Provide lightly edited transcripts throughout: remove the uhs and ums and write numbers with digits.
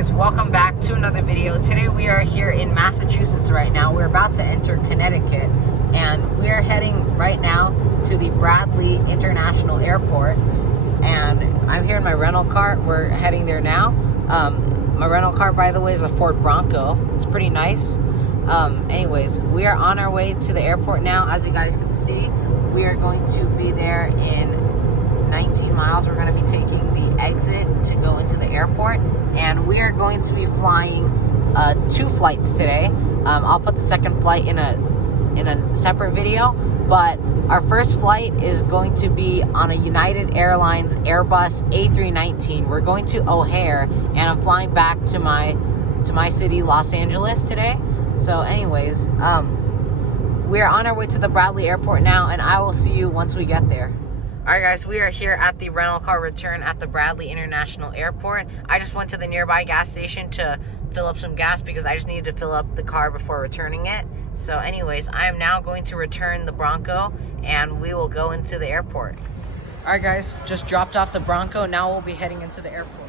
guys, welcome back to another video. Today we are here in Massachusetts right now. We're about to enter Connecticut and we are heading right now to the Bradley International Airport, and I'm here in my rental car. We're heading there now. My rental car, by the way, is a Ford Bronco. It's pretty nice. Anyways, we are on our way to the airport now. As you guys can see, we are going to be there in 19 miles. We're going to be taking the exit to go into the airport, and we are going to be flying 2 flights today. I'll put the second flight in a separate video, but our first flight is going to be on a United Airlines Airbus A319. We're going to O'Hare, and I'm flying back to my city, Los Angeles, today. So anyways, we're on our way to the Bradley Airport now, and I will see you once we get there. Alright guys, we are here at the rental car return at the Bradley International Airport. I just went to the nearby gas station to fill up some gas because I just needed to fill up the car before returning it. So anyways, I am now going to return the Bronco and we will go into the airport. Alright guys, just dropped off the Bronco. Now we'll be heading into the airport.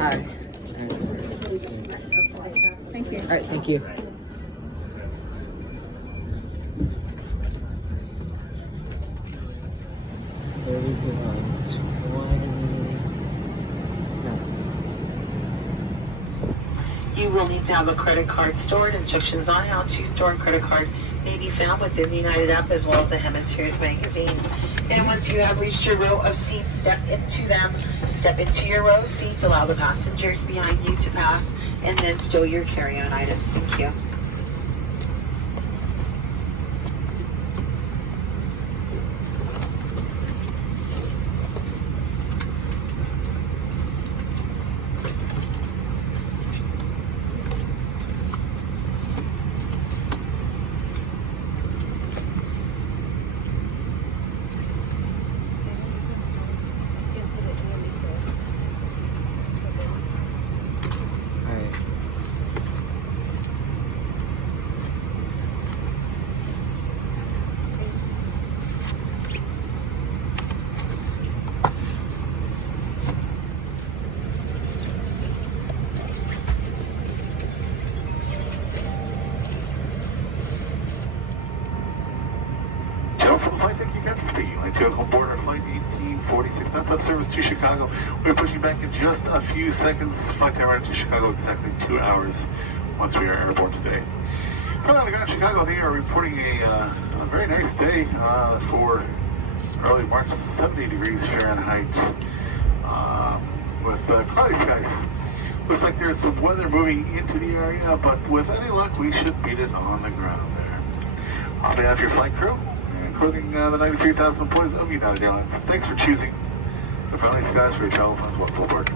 Alright. Thank you. Alright, thank you. You will need to have a credit card stored. Instructions on how to store a credit card may be found within the United app as well as the Hemispheres magazine. And once you have reached your row of seats, step into them. Step into your row of seats, allow the passengers behind you to pass, and then stow your carry-on items. Thank you. From flight deck, you got speed. Line 2 on board our flight 1846. That's up service to Chicago. We're pushing back in just a few seconds. Flight time right to Chicago, exactly 2 hours once we are airborne today. From the ground, Chicago, they are reporting a very nice day for early March, 70 degrees Fahrenheit with cloudy skies. Looks like there's some weather moving into the area, but with any luck, we should beat it on the ground there. On behalf of your flight crew, including the 93,000 employees of United Airlines, thanks for choosing the friendly skies for your travel funds. Welcome aboard.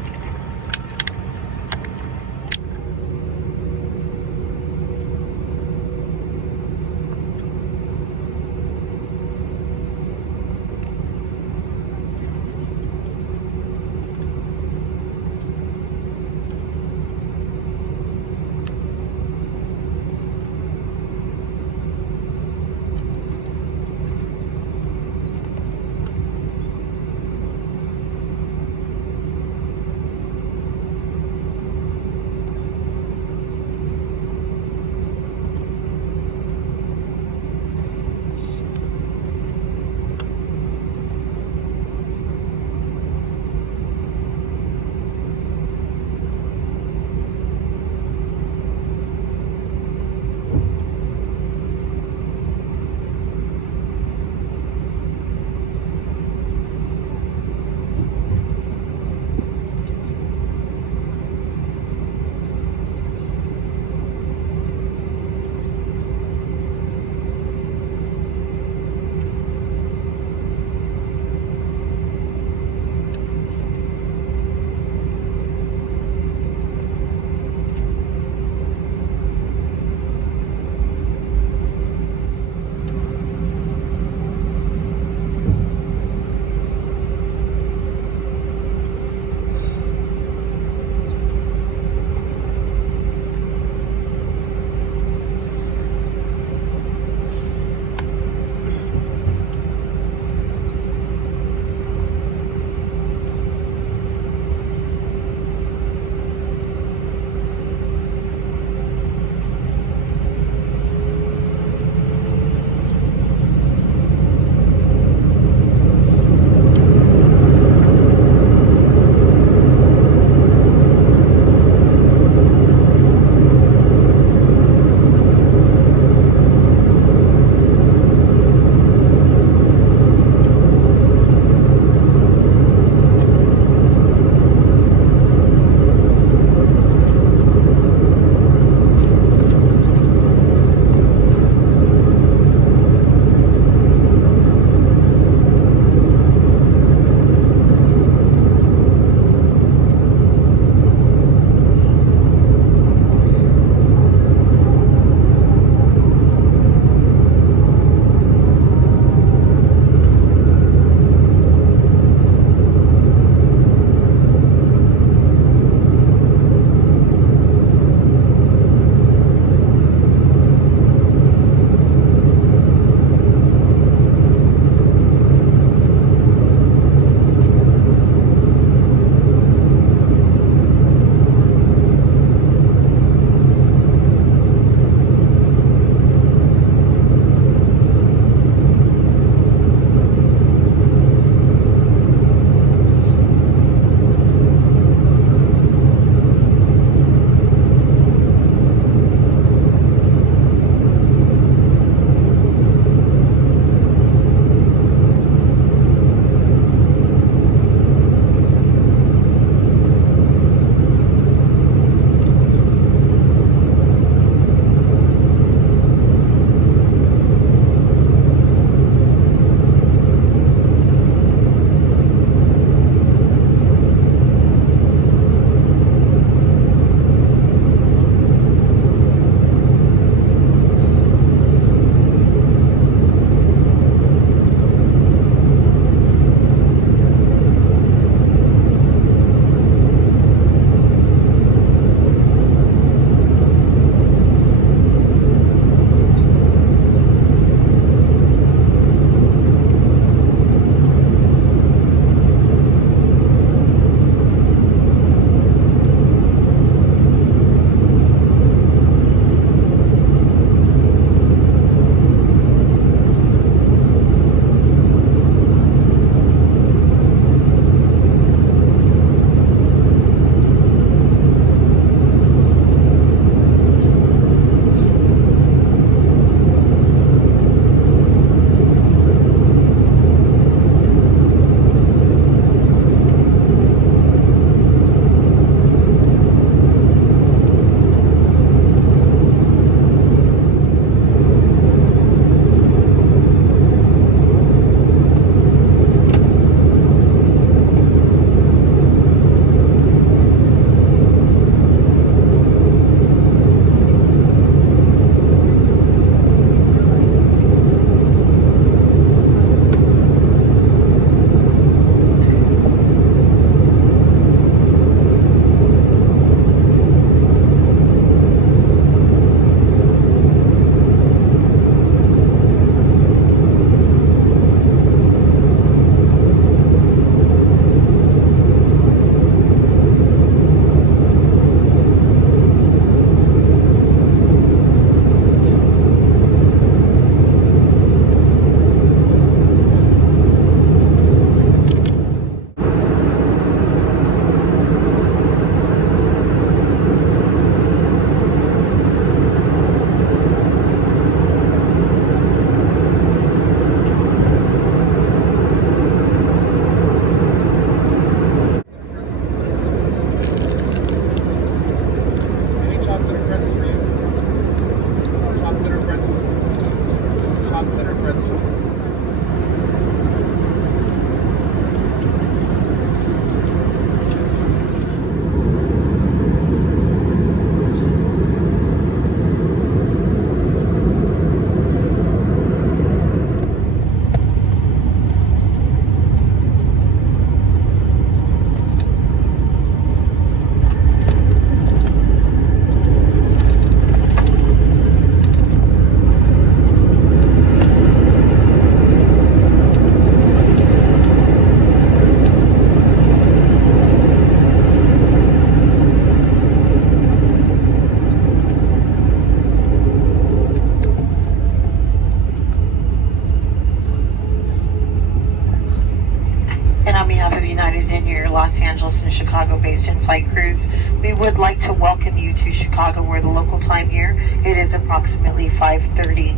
added in your Los Angeles and Chicago-based in-flight crews, we would like to welcome you to Chicago, where the local time here, it is approximately 5:30.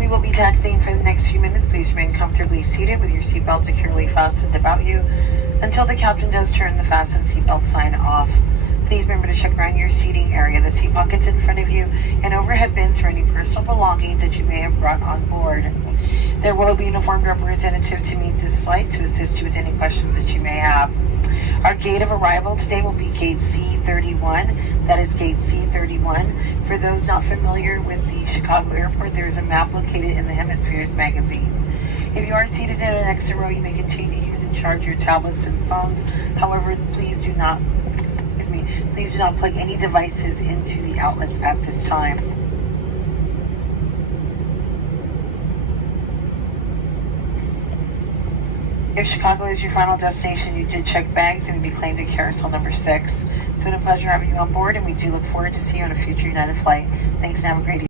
We will be taxiing for the next few minutes. Please remain comfortably seated with your seatbelt securely fastened about you until the captain does turn the fasten seatbelt sign off. Please remember to check around your seating area, the seat pockets in front of you, and overhead bins for any personal belongings that you may have brought on board. There will be a uniformed representative to meet this flight to assist you with any questions that you may have. Our gate of arrival today will be gate C31. That is gate C31. For those not familiar with the Chicago airport, there is a map located in the Hemispheres magazine. If you are seated in an exit row, you may continue to use and charge your tablets and phones. However, please do not plug any devices into the outlets at this time. If Chicago is your final destination, you did check bags and would be claimed at carousel number 6. It's been a pleasure having you on board, and we do look forward to seeing you on a future United flight. Thanks, and have a great evening.